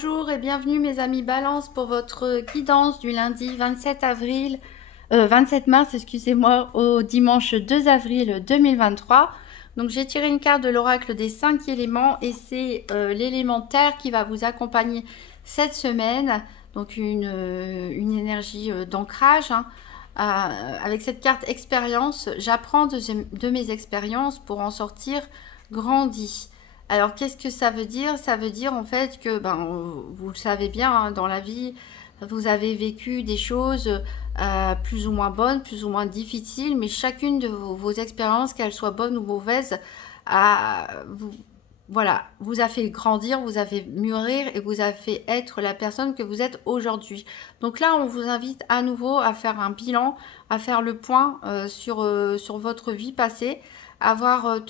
Bonjour et bienvenue mes amis Balance pour votre guidance du lundi 27 mars, excusez-moi, au dimanche 2 avril 2023. Donc j'ai tiré une carte de l'oracle des 5 éléments et c'est l'élément terre qui va vous accompagner cette semaine. Donc une énergie d'ancrage. Avec cette carte expérience, j'apprends de mes expériences pour en sortir grandi. Alors, qu'est-ce que ça veut dire? Ça veut dire en fait que, vous le savez bien, hein, dans la vie, vous avez vécu des choses plus ou moins bonnes, plus ou moins difficiles, mais chacune de vos expériences, qu'elles soient bonnes ou mauvaises, vous a fait grandir, vous a fait mûrir et vous a fait être la personne que vous êtes aujourd'hui. Donc là, on vous invite à nouveau à faire un bilan, à faire le point sur votre vie passée, à voir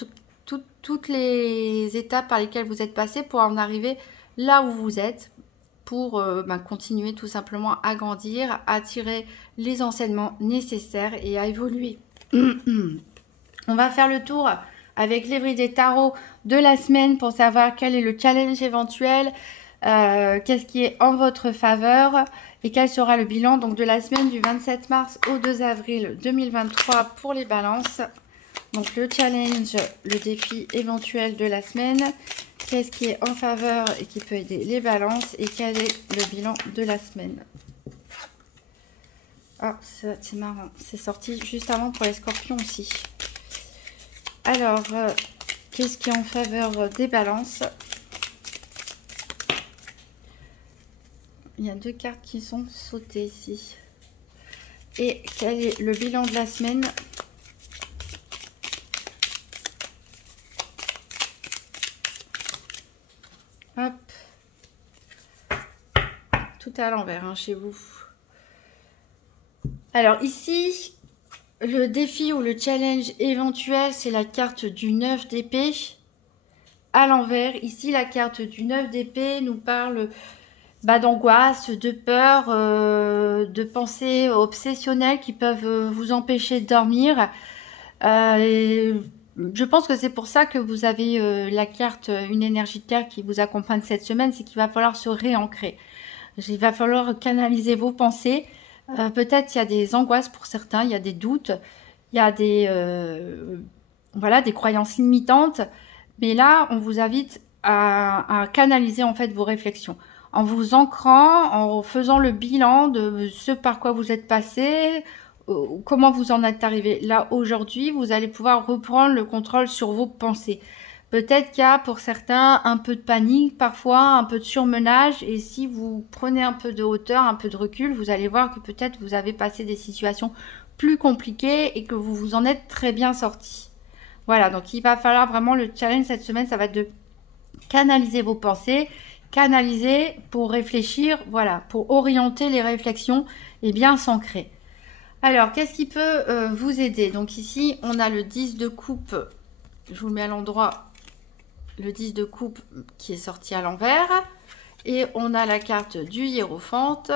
toutes les étapes par lesquelles vous êtes passé pour en arriver là où vous êtes, pour continuer tout simplement à grandir, à tirer les enseignements nécessaires et à évoluer. On va faire le tour avec l'Evry des tarots de la semaine pour savoir quel est le challenge éventuel, qu'est-ce qui est en votre faveur et quel sera le bilan donc de la semaine du 27 mars au 2 avril 2023 pour les balances. Donc le challenge, le défi éventuel de la semaine, qu'est-ce qui est en faveur et qui peut aider les balances et quel est le bilan de la semaine. Ah, c'est marrant, c'est sorti juste avant pour les scorpions aussi. Alors, qu'est-ce qui est en faveur des balances? Il y a deux cartes qui sont sautées ici. Et quel est le bilan de la semaine? Hop. Tout à l'envers hein, chez vous. Alors ici, le défi ou le challenge éventuel, c'est la carte du 9 d'épée à l'envers. Ici, la carte du 9 d'épée nous parle d'angoisse, de peur, de pensées obsessionnelles qui peuvent vous empêcher de dormir. Je pense que c'est pour ça que vous avez la carte, une énergie de terre qui vous accompagne cette semaine, c'est qu'il va falloir se réancrer. Il va falloir canaliser vos pensées. Peut-être il y a des angoisses pour certains, il y a des doutes, il y a des croyances limitantes. Mais là, on vous invite à canaliser en fait vos réflexions. En vous ancrant, en faisant le bilan de ce par quoi vous êtes passé, comment vous en êtes arrivé là aujourd'hui, vous allez pouvoir reprendre le contrôle sur vos pensées. Peut-être qu'il y a pour certains un peu de panique, parfois un peu de surmenage, et si vous prenez un peu de hauteur, un peu de recul, vous allez voir que peut-être vous avez passé des situations plus compliquées et que vous vous en êtes très bien sorti. Voilà, donc il va falloir vraiment le challenge cette semaine, ça va être de canaliser vos pensées, canaliser pour réfléchir, voilà, pour orienter les réflexions et bien s'ancrer. Alors, qu'est-ce qui peut vous aider? Donc ici, on a le 10 de coupe. Je vous le mets à l'endroit. Le 10 de coupe qui est sorti à l'envers. Et on a la carte du hiérophante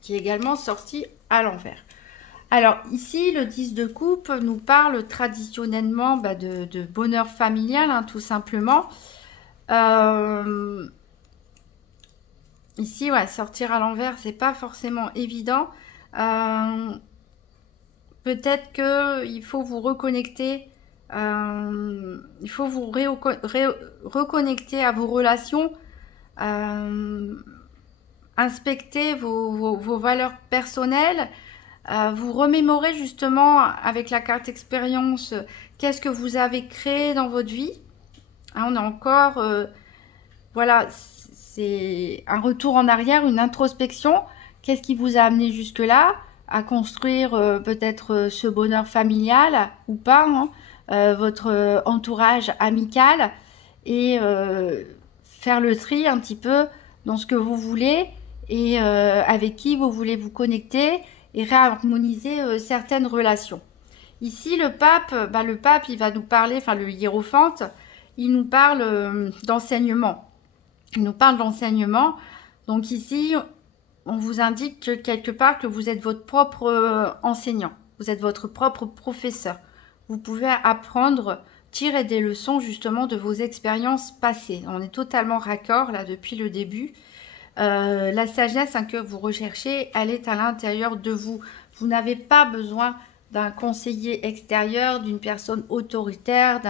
qui est également sortie à l'envers. Alors ici, le 10 de coupe nous parle traditionnellement de bonheur familial, hein, tout simplement. Ici, ouais, sortir à l'envers, c'est pas forcément évident. Peut-être qu'il faut vous reconnecter, il faut vous reconnecter à vos relations, inspecter vos valeurs personnelles, vous remémorer justement avec la carte expérience, qu'est-ce que vous avez créé dans votre vie. Hein, on a encore, voilà, c'est un retour en arrière, une introspection. Qu'est-ce qui vous a amené jusque-là? À construire peut-être ce bonheur familial ou pas, hein, votre entourage amical et faire le tri un petit peu dans ce que vous voulez et avec qui vous voulez vous connecter et réharmoniser certaines relations. Ici, le pape, il va nous parler, enfin le hiérophante, il nous parle d'enseignement. Il nous parle d'enseignement. Donc ici, on vous indique que quelque part que vous êtes votre propre enseignant, vous êtes votre propre professeur. Vous pouvez apprendre, tirer des leçons justement de vos expériences passées. On est totalement raccord là depuis le début. La sagesse que vous recherchez, elle est à l'intérieur de vous. Vous n'avez pas besoin d'un conseiller extérieur, d'une personne autoritaire,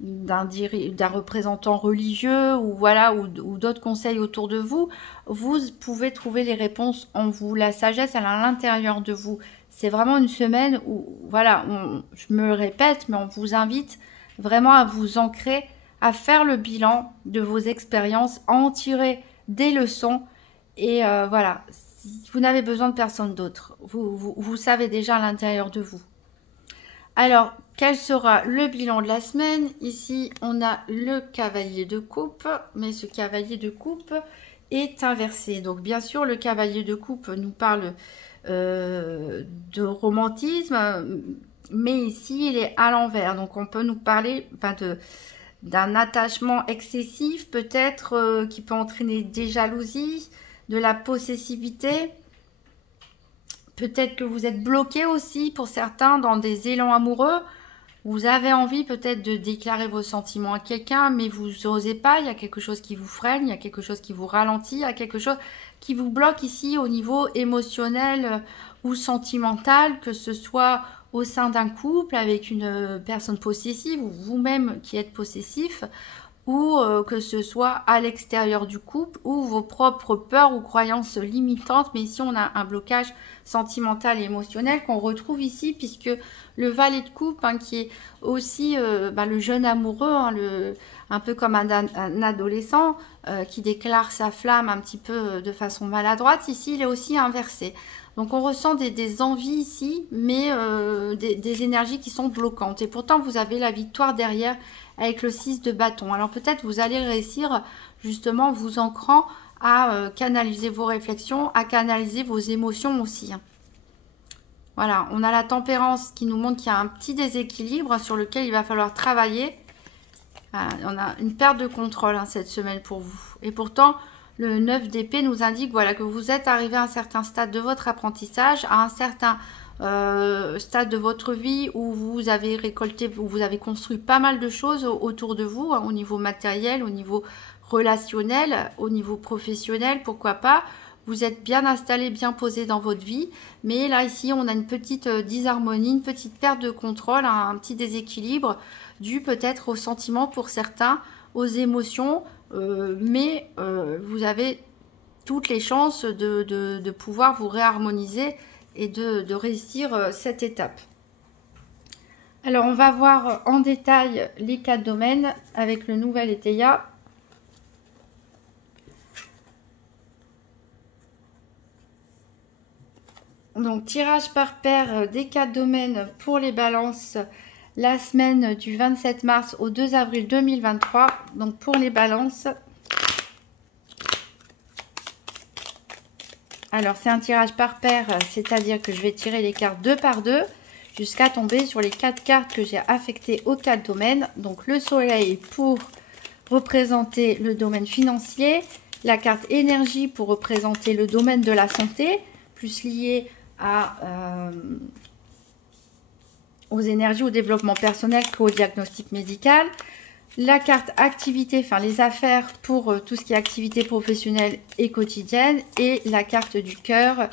d'un représentant religieux ou voilà ou d'autres conseils autour de vous. Vous pouvez trouver les réponses en vous. La sagesse, elle est à l'intérieur de vous. C'est vraiment une semaine où, voilà, je me le répète, mais on vous invite vraiment à vous ancrer, à faire le bilan de vos expériences, à en tirer des leçons. Et voilà, vous n'avez besoin de personne d'autre. Vous savez déjà à l'intérieur de vous. Alors, quel sera le bilan de la semaine? Ici, on a le cavalier de coupe, mais ce cavalier de coupe est inversé. Donc, bien sûr, le cavalier de coupe nous parle de romantisme, mais ici, il est à l'envers. Donc, on peut nous parler d'un attachement excessif, peut-être, qui peut entraîner des jalousies, de la possessivité. Peut-être que vous êtes bloqué aussi pour certains dans des élans amoureux. Vous avez envie peut-être de déclarer vos sentiments à quelqu'un, mais vous n'osez pas. Il y a quelque chose qui vous freine, il y a quelque chose qui vous ralentit, il y a quelque chose qui vous bloque ici au niveau émotionnel ou sentimental, que ce soit au sein d'un couple avec une personne possessive ou vous-même qui êtes possessif, ou que ce soit à l'extérieur du couple ou vos propres peurs ou croyances limitantes. Mais ici, on a un blocage sentimental et émotionnel qu'on retrouve ici, puisque le valet de coupe, qui est aussi le jeune amoureux, un peu comme un adolescent qui déclare sa flamme un petit peu de façon maladroite, ici, il est aussi inversé. Donc, on ressent des envies ici, mais des énergies qui sont bloquantes. Et pourtant, vous avez la victoire derrière avec le 6 de bâton. Alors peut-être vous allez réussir justement vous ancrant à canaliser vos réflexions, à canaliser vos émotions aussi. Voilà, on a la tempérance qui nous montre qu'il y a un petit déséquilibre sur lequel il va falloir travailler. On a une perte de contrôle cette semaine pour vous. Et pourtant, le 9 d'épée nous indique voilà, que vous êtes arrivé à un certain stade de votre apprentissage, à un certain stade de votre vie où vous avez récolté, où vous avez construit pas mal de choses autour de vous, au niveau matériel, au niveau relationnel, au niveau professionnel, pourquoi pas. Vous êtes bien installé, bien posé dans votre vie, mais là ici on a une petite disharmonie, une petite perte de contrôle, un petit déséquilibre dû peut-être aux sentiments pour certains, aux émotions, mais vous avez toutes les chances de pouvoir vous réharmoniser et de réussir cette étape. Alors, on va voir en détail les 4 domaines avec le nouvel Éteia. Donc, tirage par paire des 4 domaines pour les balances la semaine du 27 mars au 2 avril 2023. Donc, pour les balances... Alors, c'est un tirage par paire, c'est-à-dire que je vais tirer les cartes 2 par 2 jusqu'à tomber sur les 4 cartes que j'ai affectées aux 4 domaines. Donc, le soleil pour représenter le domaine financier, la carte énergie pour représenter le domaine de la santé, plus lié aux énergies, au développement personnel qu'au diagnostic médical. La carte activité, enfin les affaires pour tout ce qui est activité professionnelle et quotidienne. Et la carte du cœur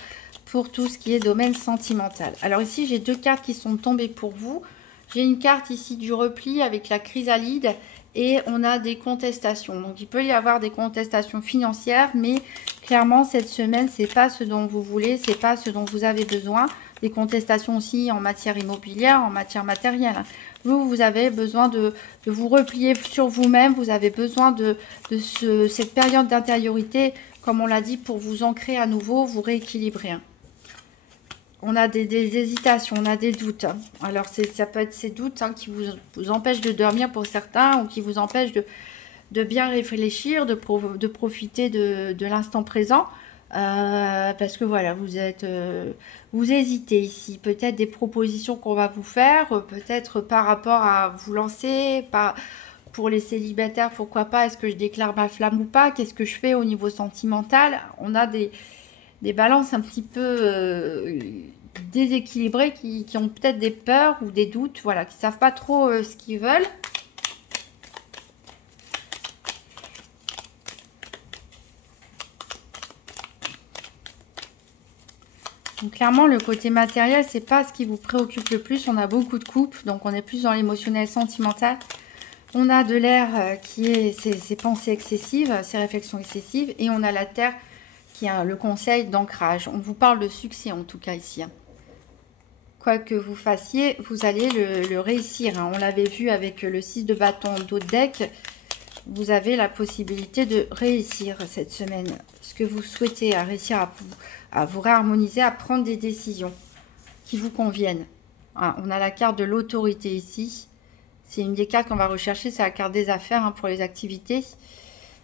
pour tout ce qui est domaine sentimental. Alors ici, j'ai 2 cartes qui sont tombées pour vous. J'ai une carte ici du repli avec la chrysalide et on a des contestations. Donc il peut y avoir des contestations financières, mais clairement cette semaine, c'est pas ce dont vous voulez, c'est pas ce dont vous avez besoin. Des contestations aussi en matière immobilière, en matière matérielle. Vous avez besoin de vous replier sur vous-même. Vous avez besoin de cette période d'intériorité, comme on l'a dit, pour vous ancrer à nouveau, vous rééquilibrer. On a des hésitations, on a des doutes. Alors, ça peut être ces doutes qui vous empêchent de dormir pour certains ou qui vous empêchent de bien réfléchir, de profiter de l'instant présent. Parce que voilà, vous hésitez ici, peut-être des propositions qu'on va vous faire, peut-être par rapport à vous lancer, pour les célibataires, pourquoi pas, est-ce que je déclare ma flamme ou pas, qu'est-ce que je fais au niveau sentimental. On a des balances un petit peu déséquilibrées qui ont peut-être des peurs ou des doutes, voilà, qui ne savent pas trop ce qu'ils veulent. Donc, clairement, le côté matériel, c'est pas ce qui vous préoccupe le plus. On a beaucoup de couples, donc on est plus dans l'émotionnel sentimental. On a de l'air qui est ses pensées excessives, ses réflexions excessives. Et on a la terre qui a le conseil d'ancrage. On vous parle de succès en tout cas ici. Hein. Quoi que vous fassiez, vous allez le réussir. Hein. On l'avait vu avec le 6 de bâton d'autres deck. Vous avez la possibilité de réussir cette semaine. Ce que vous souhaitez, à réussir à vous réharmoniser, à prendre des décisions qui vous conviennent. Hein, on a la carte de l'autorité ici. C'est une des cartes qu'on va rechercher, c'est la carte des affaires hein, pour les activités.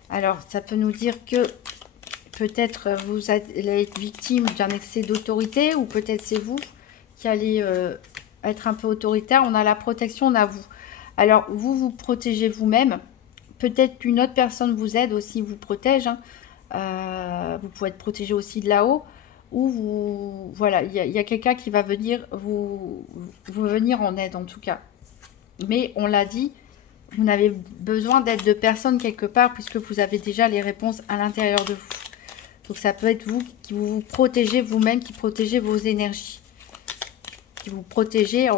Alors, ça peut nous dire que peut-être vous allez être victime d'un excès d'autorité ou peut-être c'est vous qui allez être un peu autoritaire. On a la protection, on a vous. Alors, vous vous protégez vous-même. Peut-être qu'une autre personne vous aide aussi, vous protège. Hein. Vous pouvez être protégé aussi de là-haut. Ou vous, voilà, il y a quelqu'un qui va venir vous venir en aide en tout cas. Mais on l'a dit, vous n'avez besoin d'aide de personne quelque part puisque vous avez déjà les réponses à l'intérieur de vous. Donc ça peut être vous qui vous protégez vous-même, qui protégez vos énergies. Qui vous protégez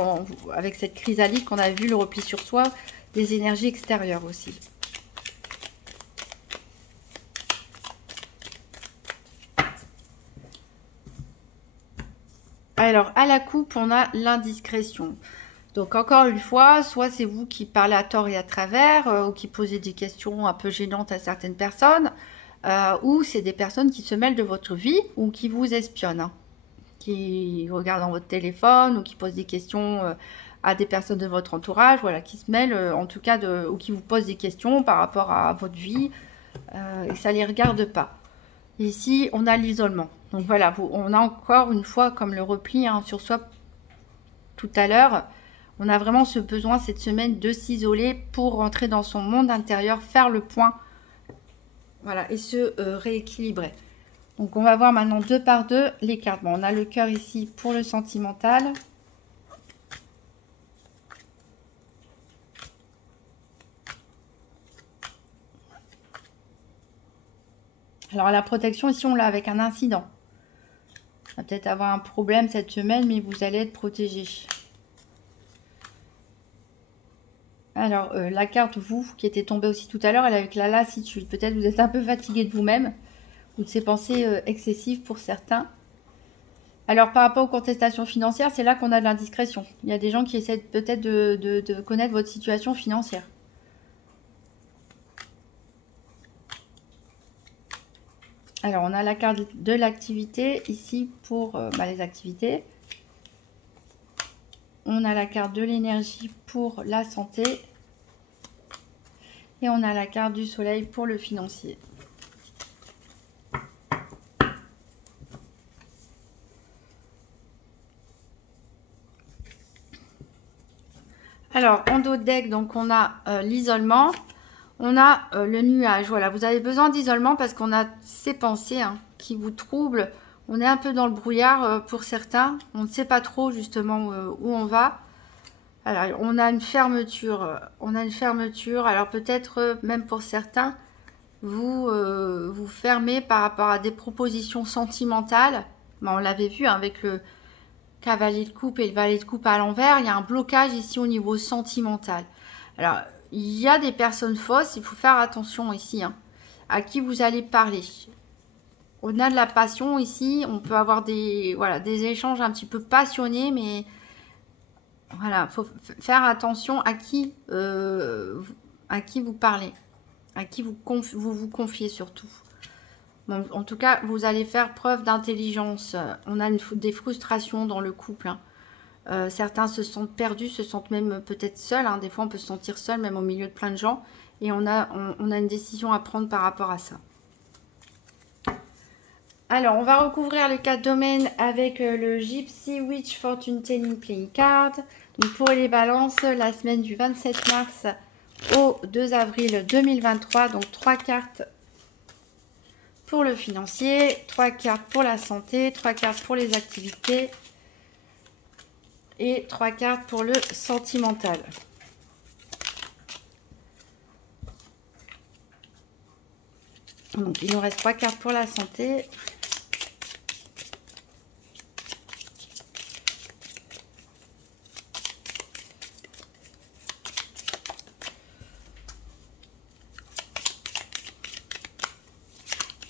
avec cette chrysalide qu'on a vu, le repli sur soi, des énergies extérieures aussi. Alors, à la coupe, on a l'indiscrétion. Donc, encore une fois, soit c'est vous qui parlez à tort et à travers, ou qui posez des questions un peu gênantes à certaines personnes, ou c'est des personnes qui se mêlent de votre vie ou qui vous espionnent, hein, qui regardent dans votre téléphone ou qui posent des questions à des personnes de votre entourage, voilà, qui se mêlent en tout cas, ou qui vous posent des questions par rapport à votre vie, et ça ne les regarde pas. Ici, on a l'isolement. Donc voilà, on a encore une fois, comme le repli hein, sur soi tout à l'heure, on a vraiment ce besoin cette semaine de s'isoler pour rentrer dans son monde intérieur, faire le point, voilà, et se rééquilibrer. Donc on va voir maintenant 2 par 2 les cartes. Bon, on a le cœur ici pour le sentimental. Alors la protection ici on l'a avec un incident. On va peut-être avoir un problème cette semaine, mais vous allez être protégé. Alors la carte vous qui était tombée aussi tout à l'heure, elle est avec la lassitude. Peut-être vous êtes un peu fatigué de vous-même ou de ces pensées excessives pour certains. Alors par rapport aux contestations financières, c'est là qu'on a de l'indiscrétion. Il y a des gens qui essaient peut-être de connaître votre situation financière. Alors, on a la carte de l'activité ici pour les activités. On a la carte de l'énergie pour la santé. Et on a la carte du soleil pour le financier. Alors, en dos de deck, donc on a l'isolement. On a le nuage, voilà, vous avez besoin d'isolement parce qu'on a ces pensées hein, qui vous troublent. On est un peu dans le brouillard pour certains. On ne sait pas trop justement où on va. Alors, on a une fermeture. Alors peut-être même pour certains, vous vous fermez par rapport à des propositions sentimentales. Ben, on l'avait vu hein, avec le cavalier de coupe et le valet de coupe à l'envers. Il y a un blocage ici au niveau sentimental. Alors, il y a des personnes fausses, il faut faire attention ici, hein, à qui vous allez parler. On a de la passion ici, on peut avoir des échanges un petit peu passionnés, mais voilà, il faut faire attention à qui vous parlez, à qui vous confiez surtout. Bon, en tout cas, vous allez faire preuve d'intelligence. On a des frustrations dans le couple, hein. Certains se sentent perdus, se sentent même peut-être seuls. Hein. Des fois, on peut se sentir seul, même au milieu de plein de gens. Et on a une décision à prendre par rapport à ça. Alors, on va recouvrir les 4 domaines avec le Gypsy Witch Fortune Telling Playing Card. Donc, pour les balances, la semaine du 27 mars au 2 avril 2023. Donc, 3 cartes pour le financier, 3 cartes pour la santé, 3 cartes pour les activités. Et 3 cartes pour le sentimental. Donc, il nous reste 3 cartes pour la santé.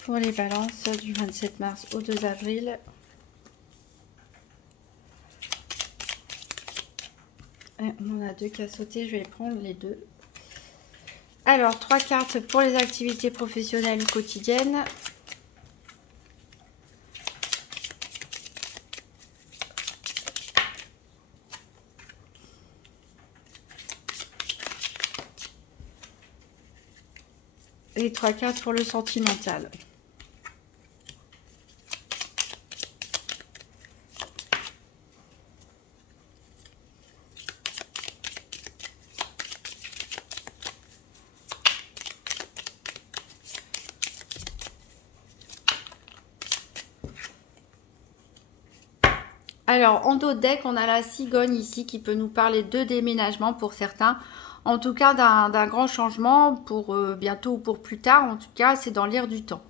pour les balances du 27 mars au 2 avril. Et on en a 2 qu'à sauter, je vais les prendre les 2. Alors, 3 cartes pour les activités professionnelles ou quotidiennes. Et 3 cartes pour le sentimental. Alors, en dos de deck, on a la cigogne ici qui peut nous parler de déménagement pour certains. En tout cas, d'un grand changement pour bientôt ou pour plus tard. En tout cas, c'est dans l'air du temps.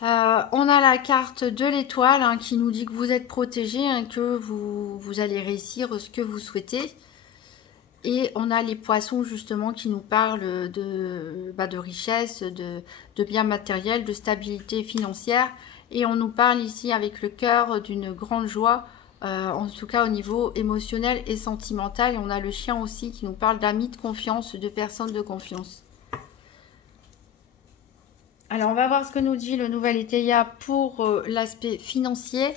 On a la carte de l'étoile hein, qui nous dit que vous êtes protégé, hein, que vous allez réussir ce que vous souhaitez. Et on a les poissons justement qui nous parlent de richesse, de biens matériels, de stabilité financière. Et on nous parle ici avec le cœur d'une grande joie, en tout cas au niveau émotionnel et sentimental. Et on a le chien aussi qui nous parle d'amis de confiance, de personnes de confiance. Alors on va voir ce que nous dit le nouvel Éteia pour l'aspect financier.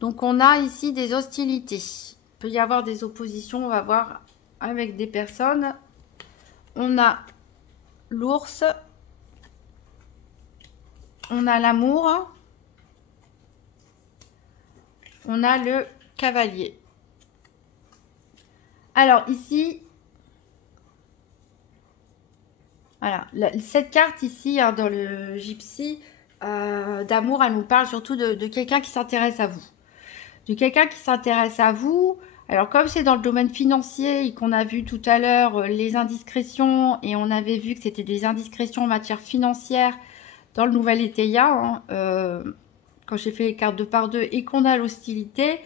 Donc on a ici des hostilités. Il peut y avoir des oppositions, on va voir avec des personnes. On a l'ours. On a l'amour. On a le cavalier. Alors ici, voilà, cette carte ici hein, dans le gypsy d'amour, elle nous parle surtout de quelqu'un qui s'intéresse à vous. De quelqu'un qui s'intéresse à vous. Alors comme c'est dans le domaine financier et qu'on a vu tout à l'heure les indiscrétions et on avait vu que c'était des indiscrétions en matière financière dans le nouvel Éteia, hein, quand j'ai fait les cartes 2 par 2 et qu'on a l'hostilité,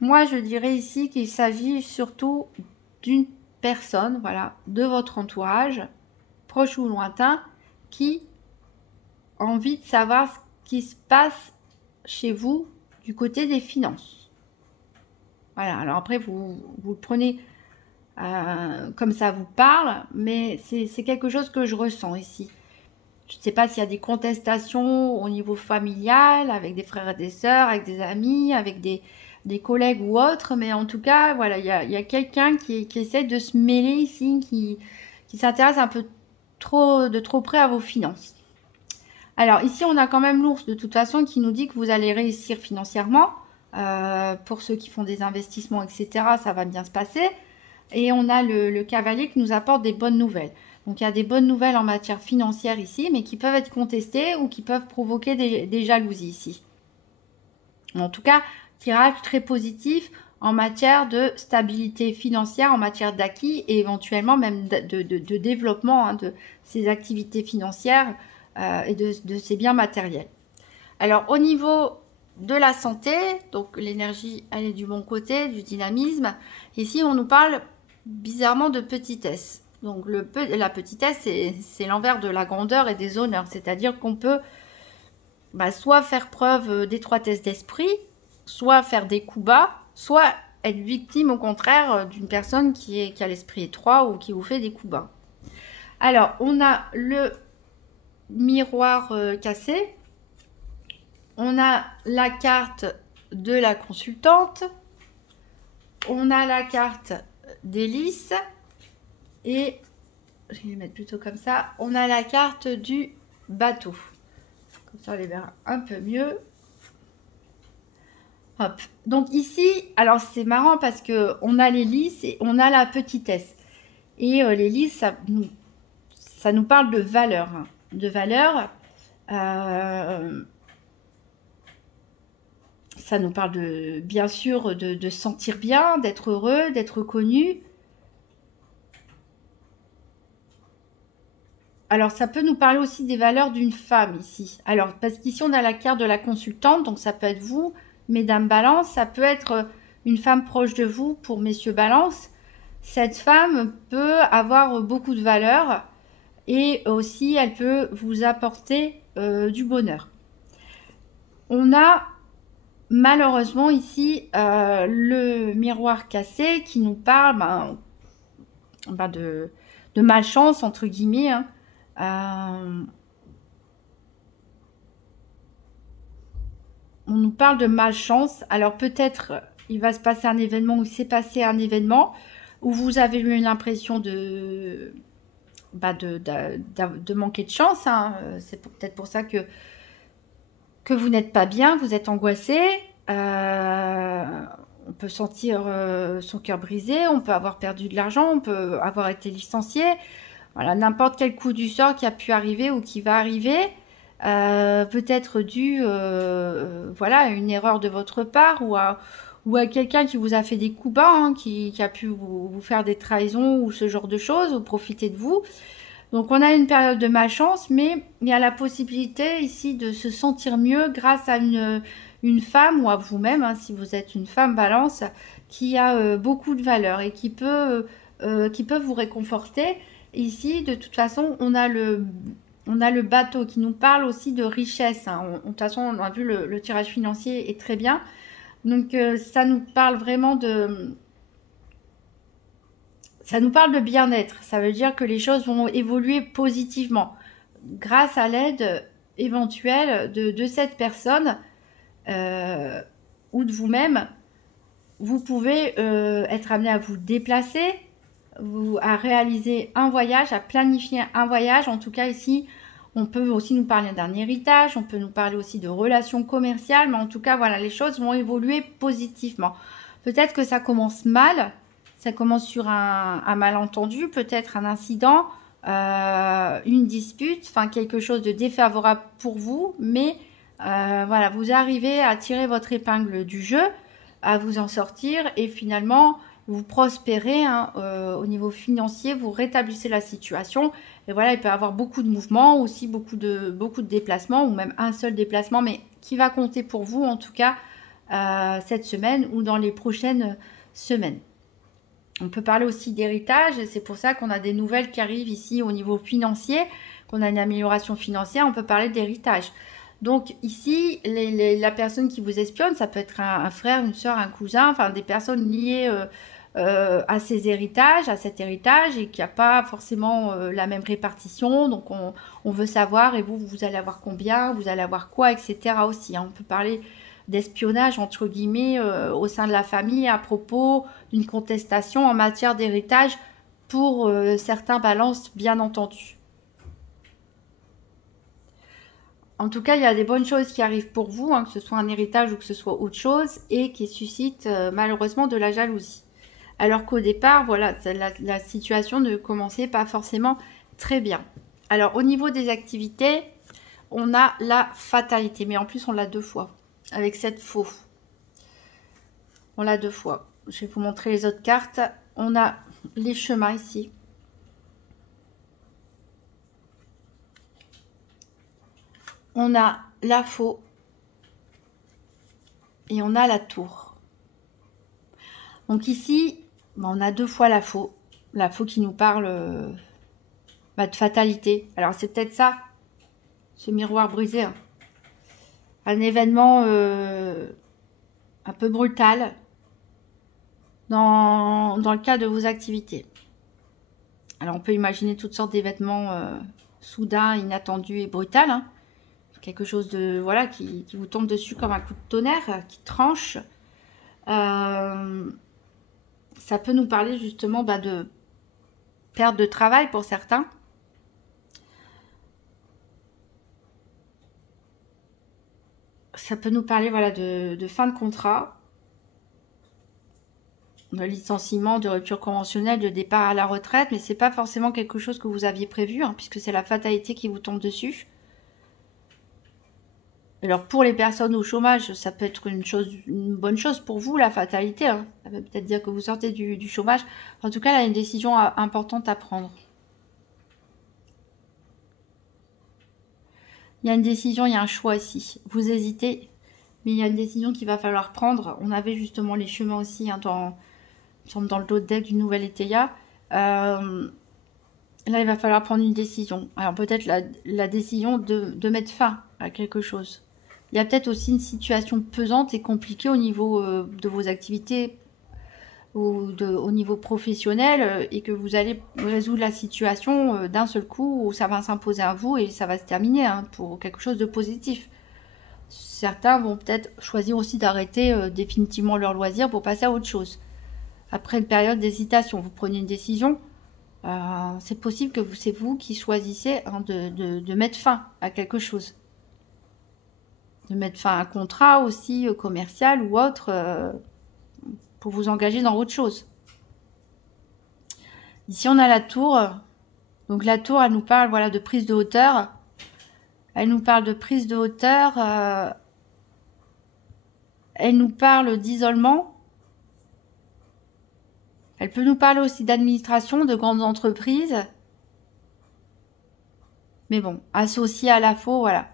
moi je dirais ici qu'il s'agit surtout d'une personne, voilà, de votre entourage, proche ou lointain, qui a envie de savoir ce qui se passe chez vous du côté des finances. Voilà, alors après vous le prenez comme ça vous parle, mais c'est quelque chose que je ressens ici. Je ne sais pas s'il y a des contestations au niveau familial, avec des frères et des sœurs, avec des amis, avec des collègues ou autres. Mais en tout cas, voilà, il y a quelqu'un qui essaie de se mêler ici, qui s'intéresse un peu de trop près à vos finances. Alors ici, on a quand même l'ours de toute façon qui nous dit que vous allez réussir financièrement. Pour ceux qui font des investissements, etc., ça va bien se passer. Et on a le cavalier qui nous apporte des bonnes nouvelles. Donc il y a des bonnes nouvelles en matière financière ici, mais qui peuvent être contestées ou qui peuvent provoquer des jalousies ici. En tout cas, tirage très positif en matière de stabilité financière, en matière d'acquis et éventuellement même de développement hein, de ces activités financières et de ces biens matériels. Alors au niveau de la santé, donc l'énergie elle est du bon côté, du dynamisme. Ici on nous parle bizarrement de petitesse. Donc la petitesse, c'est l'envers de la grandeur et des honneurs. C'est-à-dire qu'on peut soit faire preuve d'étroitesse d'esprit, soit faire des coups bas, soit être victime au contraire d'une personne qui a l'esprit étroit ou qui vous fait des coups bas. Alors, on a le miroir cassé. On a la carte de la consultante. On a la carte d'hélice. Et je vais les mettre plutôt comme ça. On a la carte du bateau. Comme ça, on les verra un peu mieux. Hop. Donc ici, alors c'est marrant parce que on a l'hélice et on a la petitesse. Et l'hélice, ça nous parle de valeur. Hein. De valeur. Ça nous parle bien sûr de sentir bien, d'être heureux, d'être connu. Alors, ça peut nous parler aussi des valeurs d'une femme ici. Alors, parce qu'ici, on a la carte de la consultante, donc ça peut être vous, mesdames Balance, ça peut être une femme proche de vous pour messieurs Balance. Cette femme peut avoir beaucoup de valeurs et aussi elle peut vous apporter du bonheur. On a malheureusement ici le miroir cassé qui nous parle de malchance entre guillemets, hein. On nous parle de malchance. Alors peut-être il va se passer un événement ou s'est passé un événement où vous avez eu l'impression de manquer de chance, hein. C'est peut-être pour ça que vous n'êtes pas bien, vous êtes angoissé. On peut sentir son cœur brisé, on peut avoir perdu de l'argent, on peut avoir été licencié. Voilà, n'importe quel coup du sort qui a pu arriver ou qui va arriver, peut-être dû voilà, à une erreur de votre part ou à quelqu'un qui vous a fait des coups bas, hein, qui a pu vous faire des trahisons ou ce genre de choses, ou profiter de vous. Donc on a une période de malchance, mais il y a la possibilité ici de se sentir mieux grâce à une femme ou à vous-même, hein, si vous êtes une femme balance, qui a beaucoup de valeur et qui peut vous réconforter. Ici, de toute façon, on a le bateau qui nous parle aussi de richesse, hein. De toute façon, on a vu le tirage financier est très bien. Donc ça nous parle vraiment de... Ça nous parle de bien-être. Ça veut dire que les choses vont évoluer positivement grâce à l'aide éventuelle de cette personne ou de vous-même. Vous pouvez être amené à vous déplacer, à réaliser un voyage, à planifier un voyage. En tout cas, ici, on peut aussi nous parler d'un héritage, on peut nous parler aussi de relations commerciales, mais en tout cas, voilà, les choses vont évoluer positivement. Peut-être que ça commence mal, ça commence sur un malentendu, peut-être un incident, une dispute, enfin quelque chose de défavorable pour vous, mais voilà, vous arrivez à tirer votre épingle du jeu, à vous en sortir et finalement vous prospérez, hein, au niveau financier, vous rétablissez la situation. Et voilà, il peut y avoir beaucoup de mouvements, aussi beaucoup de déplacements, ou même un seul déplacement, mais qui va compter pour vous, en tout cas, cette semaine ou dans les prochaines semaines. On peut parler aussi d'héritage, et c'est pour ça qu'on a des nouvelles qui arrivent ici au niveau financier, qu'on a une amélioration financière, on peut parler d'héritage. Donc ici, la personne qui vous espionne, ça peut être un frère, une soeur, un cousin, enfin des personnes liées à ces héritages, à cet héritage, et qui n'a pas forcément la même répartition. Donc on veut savoir, et vous allez avoir combien, vous allez avoir quoi, etc. aussi, hein. On peut parler d'espionnage, entre guillemets, au sein de la famille à propos d'une contestation en matière d'héritage pour certains balances, bien entendu. En tout cas, il y a des bonnes choses qui arrivent pour vous, hein, que ce soit un héritage ou que ce soit autre chose, et qui suscitent malheureusement de la jalousie. Alors qu'au départ, voilà, la situation ne commençait pas forcément très bien. Alors, au niveau des activités, on a la fatalité, mais en plus, on l'a 2 fois, avec cette faux. On l'a 2 fois. Je vais vous montrer les autres cartes. On a les chemins ici. On a la faux et on a la tour. Donc ici, on a 2 fois la faux qui nous parle de fatalité. Alors c'est peut-être ça, ce miroir brisé, hein. Un événement un peu brutal dans le cadre de vos activités. Alors on peut imaginer toutes sortes d'événements soudains, inattendus et brutals, hein. Quelque chose de voilà qui vous tombe dessus comme un coup de tonnerre, qui tranche. Ça peut nous parler justement de perte de travail pour certains. Ça peut nous parler voilà de fin de contrat, de licenciement, de rupture conventionnelle, de départ à la retraite, mais c'est pas forcément quelque chose que vous aviez prévu, hein, puisque c'est la fatalité qui vous tombe dessus. Alors pour les personnes au chômage, ça peut être une bonne chose pour vous, la fatalité, hein. Ça veut peut-être dire que vous sortez du chômage. En tout cas, là, il y a une décision importante à prendre. Il y a une décision, il y a un choix ici. Vous hésitez, mais il y a une décision qu'il va falloir prendre. On avait justement les chemins aussi, hein, dans le dos de deck du nouvel Eteia. Là, il va falloir prendre une décision. Alors peut-être la décision de mettre fin à quelque chose. Il y a peut-être aussi une situation pesante et compliquée au niveau de vos activités ou au niveau professionnel et que vous allez résoudre la situation d'un seul coup où ça va s'imposer à vous et ça va se terminer hein, pour quelque chose de positif. Certains vont peut-être choisir aussi d'arrêter définitivement leur loisir pour passer à autre chose. Après une période d'hésitation, vous prenez une décision. C'est possible que c'est vous qui choisissez hein, de mettre fin à quelque chose. De mettre fin à un contrat aussi commercial ou autre pour vous engager dans autre chose. Ici, on a la tour. Donc la tour, elle nous parle voilà, de prise de hauteur. Elle nous parle de prise de hauteur. Elle nous parle d'isolement. Elle peut nous parler aussi d'administration, de grandes entreprises. Mais bon, associé à la faux, voilà.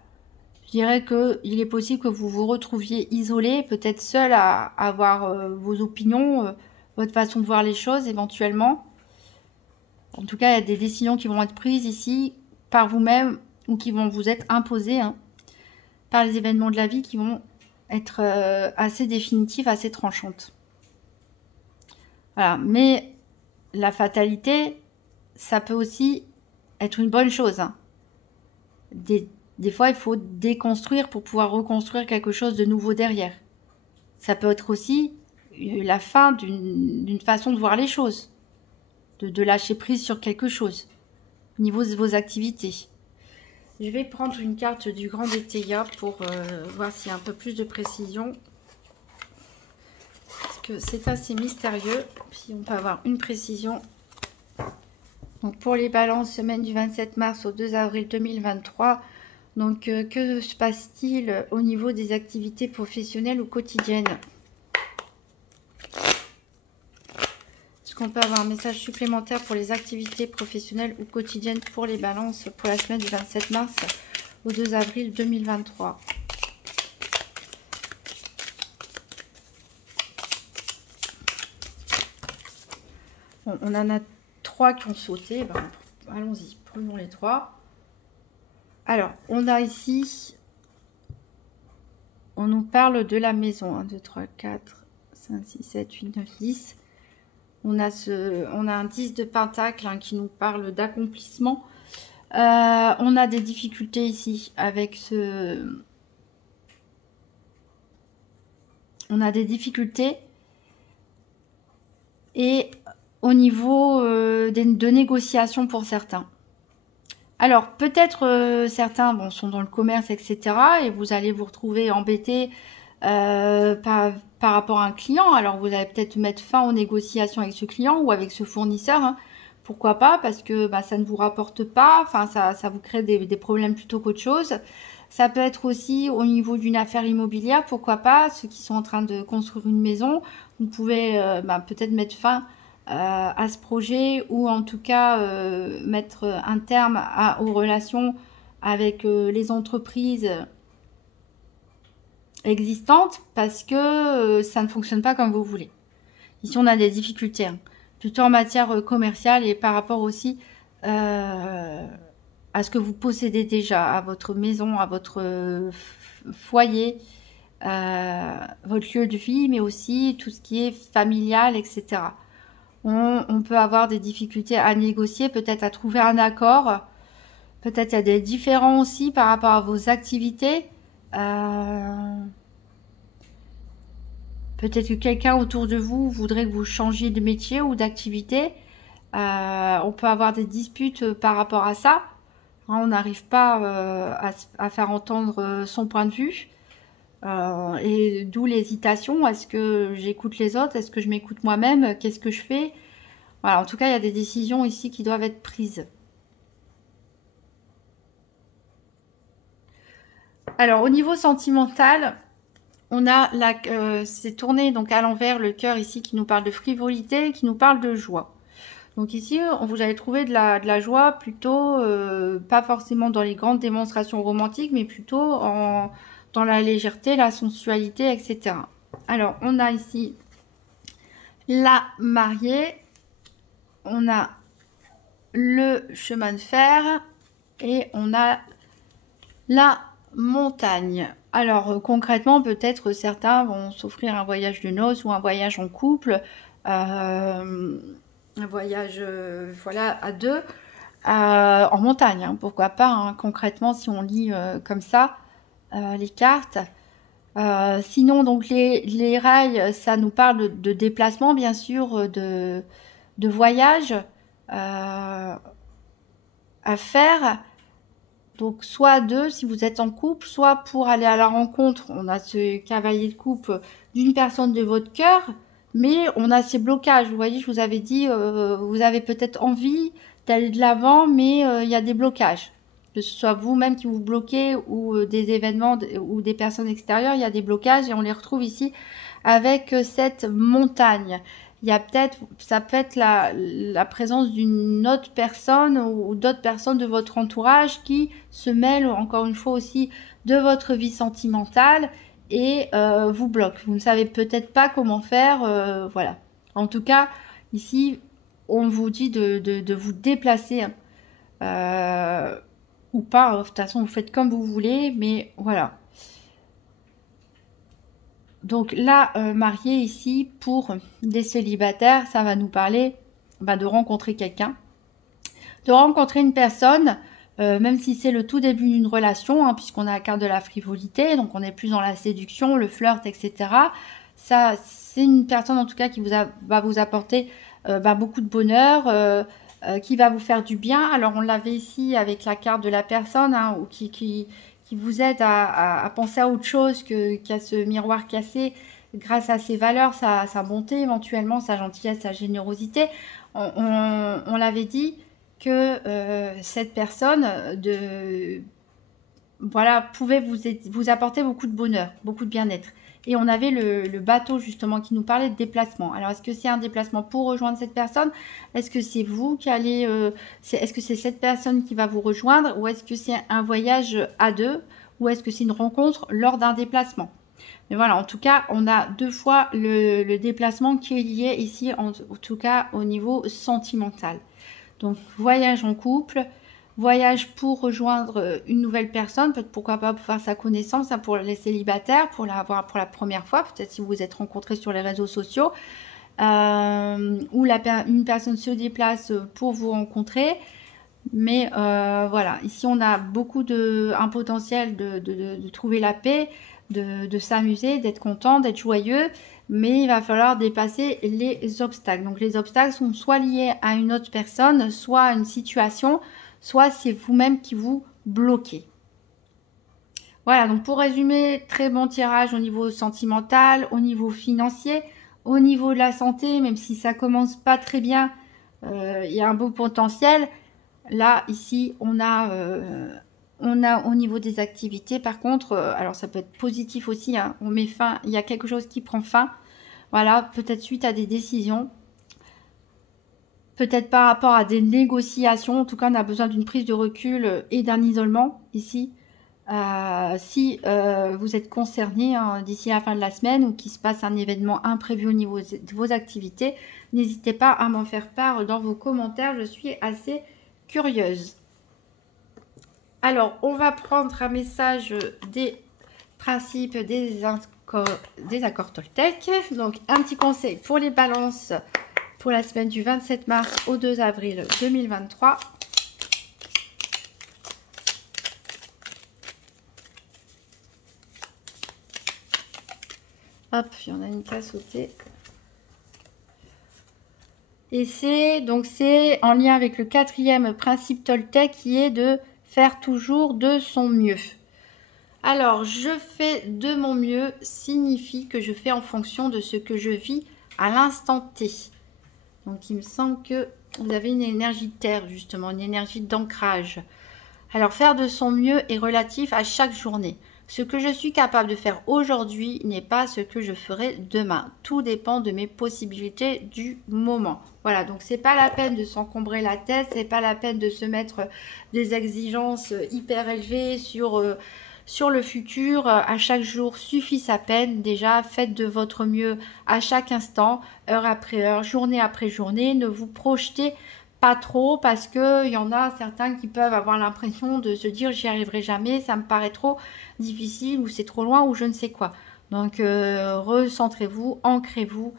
Je dirais qu'il est possible que vous vous retrouviez isolé, peut-être seul à avoir vos opinions, votre façon de voir les choses éventuellement. En tout cas, il y a des décisions qui vont être prises ici par vous-même ou qui vont vous être imposées hein, par les événements de la vie qui vont être assez définitives, assez tranchantes. Voilà, mais la fatalité, ça peut aussi être une bonne chose. Hein. Des fois, il faut déconstruire pour pouvoir reconstruire quelque chose de nouveau derrière. Ça peut être aussi la fin d'une façon de voir les choses, de lâcher prise sur quelque chose, au niveau de vos activités. Je vais prendre une carte du Grand Déteia pour voir s'il y a un peu plus de précision. Parce que c'est assez mystérieux. Si on peut avoir une précision. Donc pour les balances, semaine du 27 mars au 2 avril 2023. Donc, que se passe-t-il au niveau des activités professionnelles ou quotidiennes? Est-ce qu'on peut avoir un message supplémentaire pour les activités professionnelles ou quotidiennes pour les balances pour la semaine du 27 mars au 2 avril 2023? Bon, on en a 3 qui ont sauté. Ben, allons-y, prenons les 3. Alors, on a ici, on nous parle de la maison. 1, 2, 3, 4, 5, 6, 7, 8, 9, 10. On a un 10 de pentacle hein, qui nous parle d'accomplissement. On a des difficultés ici avec ce... On a des difficultés. Et au niveau de négociations pour certains. Alors, peut-être certains sont dans le commerce, etc. Et vous allez vous retrouver embêté par rapport à un client. Alors, vous allez peut-être mettre fin aux négociations avec ce client ou avec ce fournisseur. Hein. Pourquoi pas? Parce que ça ne vous rapporte pas. Enfin, ça vous crée des problèmes plutôt qu'autre chose. Ça peut être aussi au niveau d'une affaire immobilière. Pourquoi pas? Ceux qui sont en train de construire une maison, vous pouvez peut-être mettre fin à ce projet ou en tout cas mettre un terme aux relations avec les entreprises existantes parce que ça ne fonctionne pas comme vous voulez. Ici on a des difficultés hein, plutôt en matière commerciale et par rapport aussi à ce que vous possédez déjà, à votre maison, à votre foyer, votre lieu de vie, mais aussi tout ce qui est familial, etc. On peut avoir des difficultés à négocier, peut-être à trouver un accord. Peut-être il y a des différends aussi par rapport à vos activités. Peut-être que quelqu'un autour de vous voudrait que vous changiez de métier ou d'activité. On peut avoir des disputes par rapport à ça. On n'arrive pas à faire entendre son point de vue. Et d'où l'hésitation. Est-ce que j'écoute les autres? Est-ce que je m'écoute moi-même? Qu'est-ce que je fais? Voilà, en tout cas, il y a des décisions ici qui doivent être prises. Alors, au niveau sentimental, on a c'est tourné donc à l'envers le cœur ici qui nous parle de frivolité, qui nous parle de joie. Donc ici, vous allez trouver de la joie plutôt, pas forcément dans les grandes démonstrations romantiques, mais plutôt dans la légèreté, la sensualité, etc. Alors, on a ici la mariée. On a le chemin de fer et on a la montagne. Alors concrètement, peut-être certains vont s'offrir un voyage de noces ou un voyage en couple, un voyage voilà, à deux, en montagne, hein, pourquoi pas, hein, concrètement si on lit comme ça les cartes. Sinon, donc les rails, ça nous parle de déplacement, bien sûr, de voyage à faire. Donc, soit à deux, si vous êtes en couple, soit pour aller à la rencontre. On a ce cavalier de coupe d'une personne de votre cœur, mais on a ces blocages. Vous voyez, je vous avais dit, vous avez peut-être envie d'aller de l'avant, mais il y a des blocages. Que ce soit vous-même qui vous bloquez ou des événements ou des personnes extérieures, il y a des blocages et on les retrouve ici avec cette montagne. Il y a peut-être, ça peut être la présence d'une autre personne ou d'autres personnes de votre entourage qui se mêlent encore une fois aussi de votre vie sentimentale et vous bloque. Vous ne savez peut-être pas comment faire, voilà. En tout cas, ici, on vous dit de vous déplacer. Ou pas, de toute façon vous faites comme vous voulez, mais voilà. Donc là, marié ici, pour des célibataires, ça va nous parler de rencontrer quelqu'un, de rencontrer une personne, même si c'est le tout début d'une relation, hein, puisqu'on a la carte de la frivolité, donc on est plus dans la séduction, le flirt, etc. Ça, c'est une personne en tout cas qui va vous apporter beaucoup de bonheur, qui va vous faire du bien. Alors on l'avait ici avec la carte de la personne, hein, ou qui vous aide à penser à autre chose qu'à ce miroir cassé grâce à ses valeurs, sa bonté, éventuellement sa gentillesse, sa générosité. On l'avait dit que cette personne pouvait vous apporter beaucoup de bonheur, beaucoup de bien-être. Et on avait le bateau justement qui nous parlait de déplacement. Alors est-ce que c'est un déplacement pour rejoindre cette personne? Est-ce que c'est vous qui allez... est-ce que c'est cette personne qui va vous rejoindre? Ou est-ce que c'est un voyage à deux? Ou est-ce que c'est une rencontre lors d'un déplacement? Mais voilà, en tout cas, on a deux fois le déplacement qui est lié ici, en tout cas au niveau sentimental. Donc voyage en couple, voyage pour rejoindre une nouvelle personne, peut-être pourquoi pas pour faire sa connaissance, hein, pour les célibataires, pour la voir pour la première fois, peut-être si vous vous êtes rencontrés sur les réseaux sociaux, ou une personne se déplace pour vous rencontrer. Mais voilà, ici on a un potentiel de trouver la paix, de s'amuser, d'être content, d'être joyeux, mais il va falloir dépasser les obstacles. Donc les obstacles sont soit liés à une autre personne, soit à une situation, soit c'est vous-même qui vous bloquez. Voilà, donc pour résumer, très bon tirage au niveau sentimental, au niveau financier, au niveau de la santé, même si ça commence pas très bien, il y a un beau potentiel. Là, ici, on a au niveau des activités, par contre, alors ça peut être positif aussi, hein, on met fin, il y a quelque chose qui prend fin, voilà, peut-être suite à des décisions, peut-être par rapport à des négociations, en tout cas on a besoin d'une prise de recul et d'un isolement ici, si vous êtes concerné hein, d'ici la fin de la semaine ou qu'il se passe un événement imprévu au niveau de vos activités, n'hésitez pas à m'en faire part dans vos commentaires, je suis assez curieuse. Alors, on va prendre un message des principes des accords Toltec. Donc, un petit conseil pour les balances pour la semaine du 27 mars au 2 avril 2023. Hop, il y en a une qui a sauté. Et c'est en lien avec le 4e principe Toltec qui est de faire toujours de son mieux. Alors, je fais de mon mieux signifie que je fais en fonction de ce que je vis à l'instant T. Donc, il me semble que vous avez une énergie de terre, justement, une énergie d'ancrage. Alors, faire de son mieux est relatif à chaque journée. Ce que je suis capable de faire aujourd'hui n'est pas ce que je ferai demain. Tout dépend de mes possibilités du moment. Voilà, donc c'est pas la peine de s'encombrer la tête, c'est pas la peine de se mettre des exigences hyper élevées sur le futur. À chaque jour suffit sa peine. Déjà, faites de votre mieux à chaque instant, heure après heure, journée après journée. Ne vous projetez pas trop, parce que il y en a certains qui peuvent avoir l'impression de se dire j'y arriverai jamais, ça me paraît trop difficile, ou c'est trop loin, ou je ne sais quoi. Donc recentrez-vous, ancrez-vous,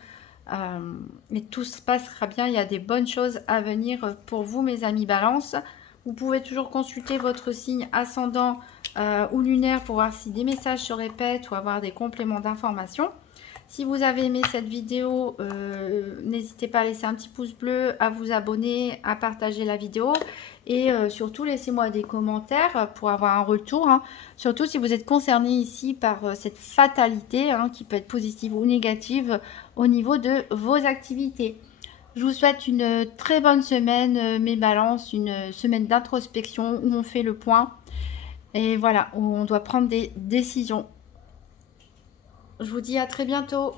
et tout se passera bien. Il y a des bonnes choses à venir pour vous, mes amis Balance. Vous pouvez toujours consulter votre signe ascendant ou lunaire pour voir si des messages se répètent ou avoir des compléments d'information. Si vous avez aimé cette vidéo, n'hésitez pas à laisser un petit pouce bleu, à vous abonner, à partager la vidéo. Et surtout, laissez-moi des commentaires pour avoir un retour. Hein. Surtout si vous êtes concerné ici par cette fatalité, hein, qui peut être positive ou négative au niveau de vos activités. Je vous souhaite une très bonne semaine, mes balances, une semaine d'introspection où on fait le point. Et voilà, où on doit prendre des décisions. Je vous dis à très bientôt.